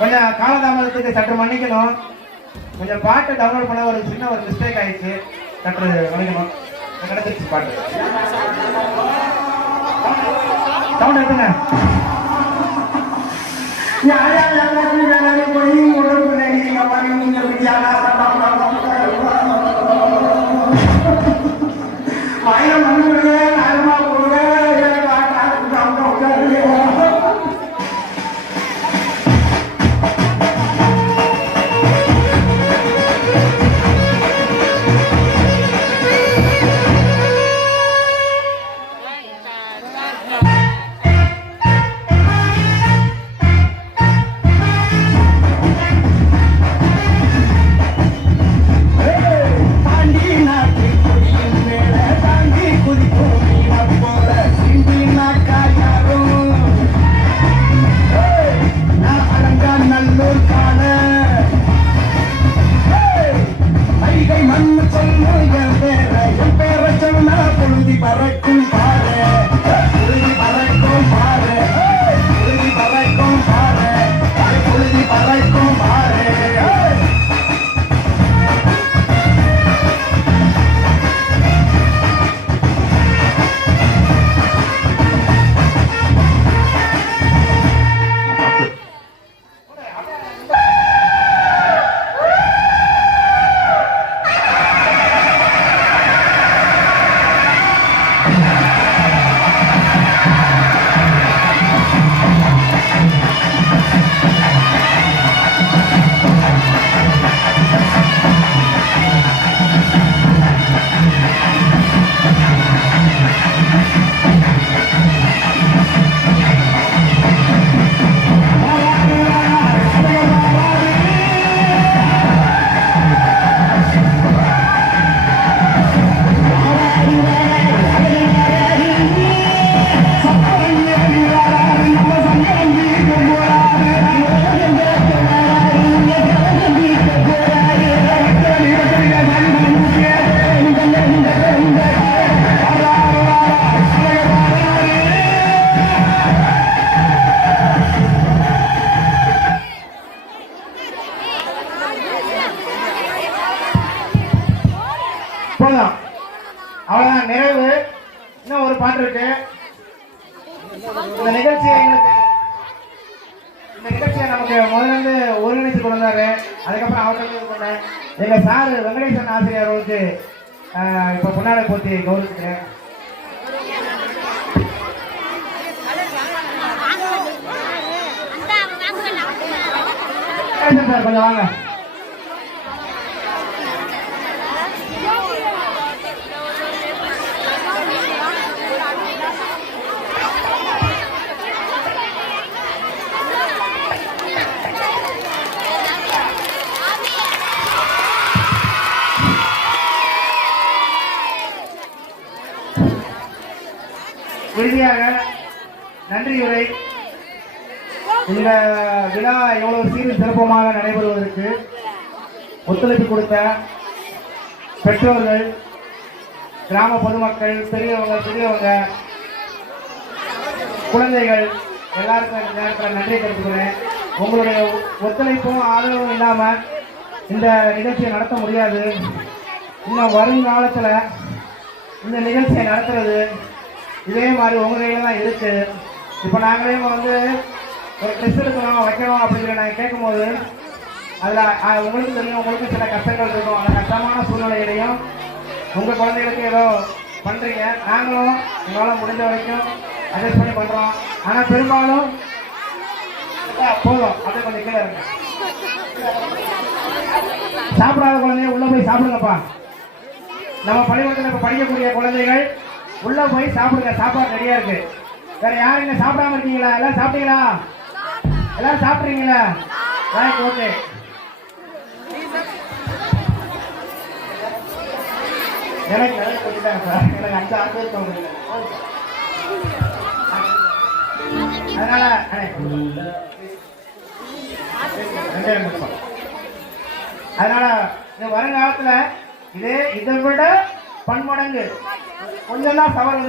கொஞ்சம் காலதாமதத்துக்கு சற்று மன்னிக்கணும். கொஞ்சம் பாட்டு டவுன்லோட் பண்ண ஒரு சின்ன ஒரு மிஸ்டேக் ஆயிடுச்சு, சற்று மன்னிக்கணும். கிடைச்சிருச்சு பாட்டு. சவுண்ட் எடுத்துங்க. அவ்வளவுதான், நிறைவு. இன்னும் ஒரு பாட்டு இருக்கு. இந்த நிகழ்ச்சியை நமக்கு முதல்ல இருந்து ஒருங்கிணைத்து கொண்டாரு. அதுக்கப்புறம் அவர்களுக்கு எங்க சார் வெங்கடேசன் ஆசிரியர் அவர்களுக்கு இப்ப பொன்னாடை போட்டி கௌரவிக்கிறேன். சார் கொஞ்சம் வாங்க. இறுதியாக நன்றியுரை. இந்த விழா எவ்வளவு சீரும் சிறப்பமாக நடைபெறுவதற்கு ஒத்துழைப்பு கொடுத்த பெற்றோர்கள், கிராம பொதுமக்கள், பெரியவங்க, குழந்தைகள் எல்லாருக்கும் இந்த நேரத்தில் நன்றி தெரிவிக்கிறேன். உங்களுடைய ஒத்துழைப்பும் ஆதரவும் இல்லாமல் இந்த நிகழ்ச்சியை நடத்த முடியாது. இன்னும் வருங்காலத்தில் இந்த நிகழ்ச்சியை நடத்துறது இதே மாதிரி உங்கள் கையில் தான் இருக்குது. இப்போ நாங்களே வந்து ஒரு ட்ரெஸ் எடுக்கணும் வைக்கணும் அப்படிங்கிற நாங்கள் கேட்கும்போது அதில் உங்களுக்கு தெரியும், உங்களுக்கு சில கஷ்டங்கள் இருக்கும். அந்த கஷ்டமான சூழ்நிலையிலையும் உங்கள் குழந்தைகளுக்கு ஏதோ பண்ணுறீங்க. நாங்களும் எங்களால் முடிஞ்ச வரைக்கும் அட்ஜஸ்ட் பண்ணி பண்ணுறோம். ஆனால் பெரும்பாலும் போதும் அப்படியே கொஞ்சம் கீழே இருக்கு. சாப்பிடாத குழந்தைங்க உள்ளே போய் சாப்பிடுங்கப்பா. நம்ம பள்ளிக்கூடத்தில் இப்போ படிக்கக்கூடிய குழந்தைகள் உள்ள போய் சாப்பிடுங்க. சாப்பாடு ரெடியா இருக்கு. வேற யாருங்க சாப்பிடாம இருக்கீங்களா? எல்லாரும் சாப்பிட்டீங்களா? எல்லாரும் சாப்பிட்றீங்களா? Right, okay. எனக்கு நிறைய கொடுத்துட்டாங்க சார். எனக்கு 5-6 பேர் தோணுது. அதனால வருங்காலத்துல இதை விட பன்மடங்கு கொஞ்சம் தான் சவால்